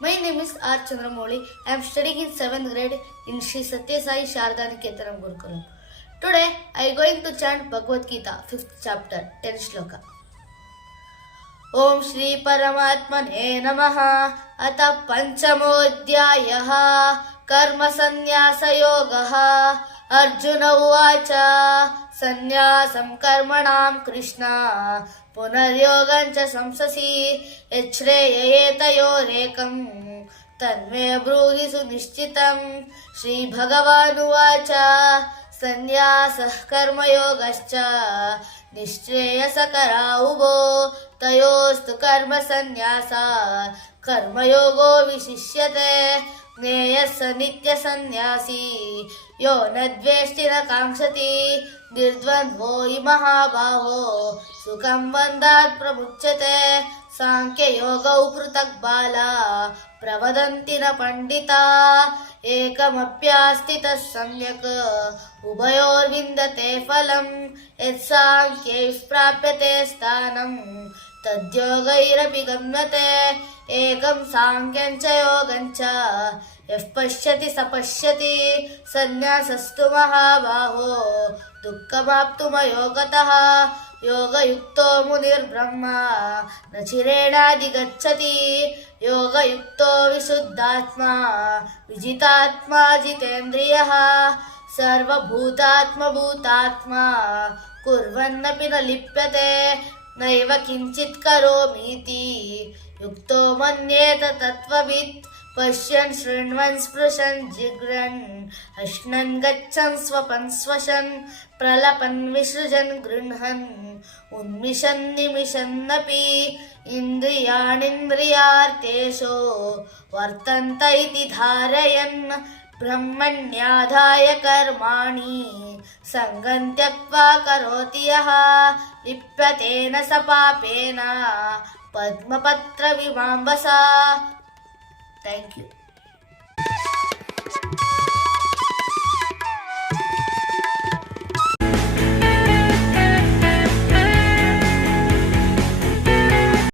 name is R. Chandramouli. I am studying in 7th grade in Sri Satya Sai Sharda Niketanam Gurukulam. Today I am going to chant Bhagavad Gita, 5th chapter, 10th shloka. ॐ श्री परमात्मने नमः अथ पञ्चमोऽध्यायः कर्मसन्न्यासयोगः अर्जुन उवाच, सन्न्यासं कर्मणां कृष्ण, पुनर्योगं च संससि यच्छ्रेययेतयोरेकं तन्मे ब्रूहि सुनिश्चितं। श्रीभगवानुवाच, सन्न्यासः कर्मयोगश्च, निःश्रेयसकरा उभो, तयोस्तु कर्मसन्न्यासा कर्मयोगो विशिष्यते। ज्ञेयः स नित्यसन्न्यासी। यो न द्वेष्टि न काङ्क्षति। निर्द्वन्द्वो हि महाबाहो। सुखं बन्धात् प्रमुच्यते। साङ्ख्ययोगौ पृथक् बाला। प्रवदन्ति न पण्डिता। एकमप्यास्थितः सम्यक्। उभयोर्विन्दते फलम्। यत्साङ्ख्यैः प्राप्यते स्थानम् तद्योगैरपि गम्यते एकं साङ्ख्यं च योगं च यः पश्यति स पश्यति सन्न्यासस्तु महाबाहो दुःखमाप्तुमयोगतः योगयुक्तो मुनिर्ब्रह्मा न चिरेणाधिगच्छति योगयुक्तो विशुद्धात्मा विजितात्मा जितेन्द्रियः सर्वभूतात्मभूतात्मा कुर्वन्नपि न लिप्यते नैव किञ्चित् करोमीति युक्तो मन्येत तत्त्ववित् पश्यन् शृण्वन् स्पृशन् जिघ्रन् अश्नन् गच्छन् स्वपन् स्वशन् प्रलपन् विसृजन् गृह्णन् उन्मिषन् निमिषन्नपि इन्द्रियाणिन्द्रियार्थेषु वर्तन्त इति धारयन् ब्रह्मण्याधाय कर्माणि सङ्गं त्यक्त्वा करोति यः। लिप्यतेन स पापेन। पद्मपत्रविमाम्बसा। Thank you